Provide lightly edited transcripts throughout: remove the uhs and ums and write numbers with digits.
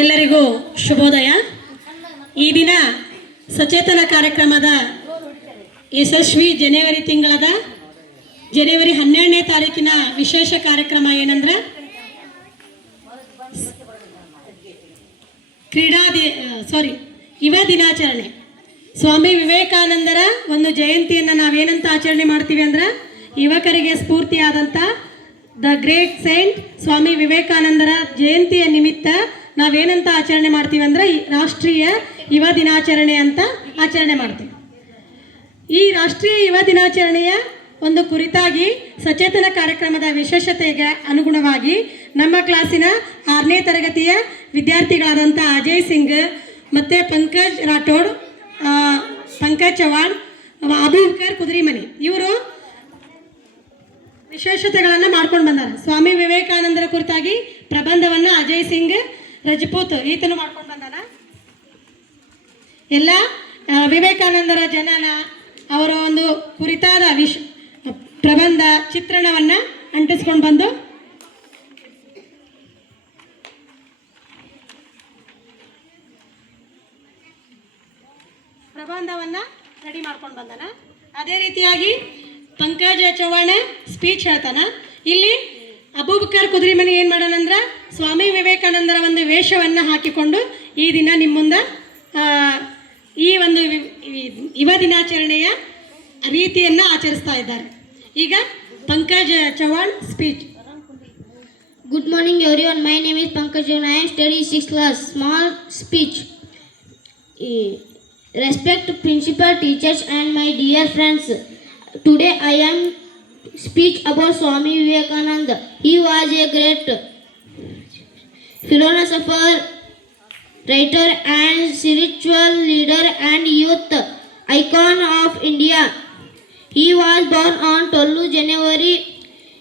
ಎಲ್ಲರಿಗೂ ಶುಭೋದಯ. ಈ ದಿನ ಸಚೇತನ ಕಾರ್ಯಕ್ರಮದ ಯಶಸ್ವಿ ಜನವರಿ ತಿಂಗಳದ ಜನವರಿ 12ನೇ ತಾರೀಕಿನ ವಿಶೇಷ ಕಾರ್ಯಕ್ರಮ ಏನಂದ್ರೆ ಯುವ ದಿನಾಚರಣೆ. ಸ್ವಾಮಿ ವಿವೇಕಾನಂದರ ಒಂದು ಜಯಂತಿಯನ್ನು ನಾವೇನಂತ ಆಚರಣೆ ಮಾಡ್ತೀವಿ ಅಂದ್ರೆ, ಯುವಕರಿಗೆ ಸ್ಫೂರ್ತಿಯಾದಂಥ ದ ಗ್ರೇಟ್ ಸೈಂಟ್ ಸ್ವಾಮಿ ವಿವೇಕಾನಂದರ ಜಯಂತಿಯ ನಿಮಿತ್ತ ನಾವೇನಂತ ಆಚರಣೆ ಮಾಡ್ತೀವಿ ಅಂದ್ರೆ ರಾಷ್ಟ್ರೀಯ ಯುವ ದಿನಾಚರಣೆ ಅಂತ ಆಚರಣೆ ಮಾಡ್ತೀವಿ. ಈ ರಾಷ್ಟ್ರೀಯ ಯುವ ದಿನಾಚರಣೆಯ ಒಂದು ಕುರಿತಾಗಿ ಸಚೇತನ ಕಾರ್ಯಕ್ರಮದ ವಿಶೇಷತೆಗೆ ಅನುಗುಣವಾಗಿ ನಮ್ಮ ಕ್ಲಾಸಿನ 6ನೇ ತರಗತಿಯ ವಿದ್ಯಾರ್ಥಿಗಳಾದಂಥ ಅಜಯ್ ಸಿಂಗ್ ಮತ್ತು ಪಂಕಜ್ ರಾಠೋಡ್, ಪಂಕಜ್ ಚವಾಣ್, ಅಬೂಬಕರ್ ಕುದುರಿಮನಿ ಇವರು ವಿಶೇಷತೆಗಳನ್ನು ಮಾಡ್ಕೊಂಡು ಬಂದಾರೆ. ಸ್ವಾಮಿ ವಿವೇಕಾನಂದರ ಕುರಿತಾಗಿ ಪ್ರಬಂಧವನ್ನು ಅಜಯ್ ಸಿಂಗ್ ರಜಪೂತ್ ಈತನು ಮಾಡ್ಕೊಂಡು ಬಂದಾನ. ಎಲ್ಲ ವಿವೇಕಾನಂದರ ಜನನ ಅವರ ಒಂದು ಕುರಿತಾದ ಪ್ರಬಂಧ ಚಿತ್ರಣವನ್ನು ಅಂಟಿಸ್ಕೊಂಡು ಬಂದು ಪ್ರಬಂಧವನ್ನು ರೆಡಿ ಮಾಡ್ಕೊಂಡು ಬಂದಾನ. ಅದೇ ರೀತಿಯಾಗಿ ಪಂಕಜ್ ಚವ್ಹಾಣ ಸ್ಪೀಚ್ ಹೇಳ್ತಾನ. ಇಲ್ಲಿ ಅಬೂಬಕರ್ ಕುದುರಿಮನಿ ಏನು ಮಾಡೋಣಂದ್ರೆ ಸ್ವಾಮಿ ವಿವೇಕಾನಂದರ ಒಂದು ವೇಷವನ್ನು ಹಾಕಿಕೊಂಡು ಈ ದಿನ ನಿಮ್ಮ ಮುಂದೆ ಈ ಒಂದು ಯುವ ದಿನಾಚರಣೆಯ ರೀತಿಯನ್ನು ಆಚರಿಸ್ತಾ ಇದ್ದಾರೆ. ಈಗ Pankaj Chavan speech. Good morning everyone. My name is Pankaj Chawhan. I am studying 6th class. Small speech. Respect principal, teachers and my dear friends. Today I am speech about Swami Vivekananda. He was a great philosopher, writer and spiritual leader and youth icon of India. He was born on 12 January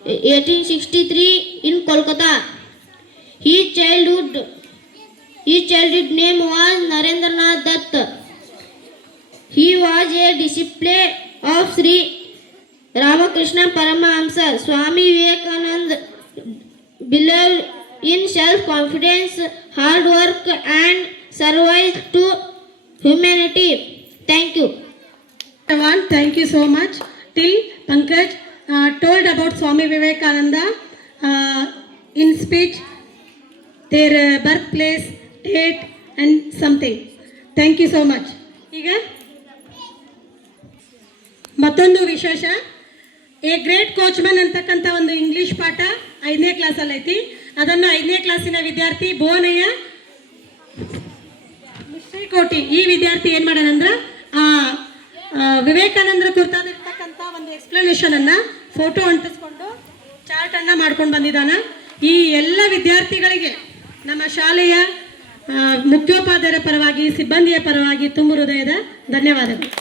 1863 in Kolkata. His childhood name was Narendranath Dutt. He was a disciple of Sri Ramakrishna Paramahamsa. Swami Vivekananda believed in self-confidence, hard work and service to humanity. Thank you. Thank you so much. Till Pankaj told about Swami Vivekananda in speech, their birthplace, date and something. Thank you so much. ಈಗ ಮತ್ತೊಂದು ವಿಶೇಷ, A great Coachman ಅಂತಕ್ಕಂಥ ಒಂದು English ಪಾಠ 5ನೇ ಕ್ಲಾಸಲ್ಲಿ ಐತಿ. ಅದನ್ನು 5ನೇ ಕ್ಲಾಸಿನ ವಿದ್ಯಾರ್ಥಿ ಭುವನಯ್ಯ ಮಿಶ್ರಿಕೋಟಿ ಈ ವಿದ್ಯಾರ್ಥಿ ಏನು ಮಾಡೋಣಂದ್ರೆ ವಿವೇಕಾನಂದರ ಕುರಿತಾಗಿರ್ತಕ್ಕಂಥ ಒಂದು ಎಕ್ಸ್ಪ್ಲನೇಷನನ್ನು ಫೋಟೋ ಅಂಟಿಸ್ಕೊಂಡು ಚಾರ್ಟನ್ನು ಮಾಡ್ಕೊಂಡು ಬಂದಿದ್ದಾನೆ. ಈ ಎಲ್ಲ ವಿದ್ಯಾರ್ಥಿಗಳಿಗೆ ನಮ್ಮ ಶಾಲೆಯ ಮುಖ್ಯೋಪಾಧ್ಯಾಯರ ಪರವಾಗಿ ಸಿಬ್ಬಂದಿಯ ಪರವಾಗಿ ತುಂಬ ಹೃದಯದ ಧನ್ಯವಾದಗಳು.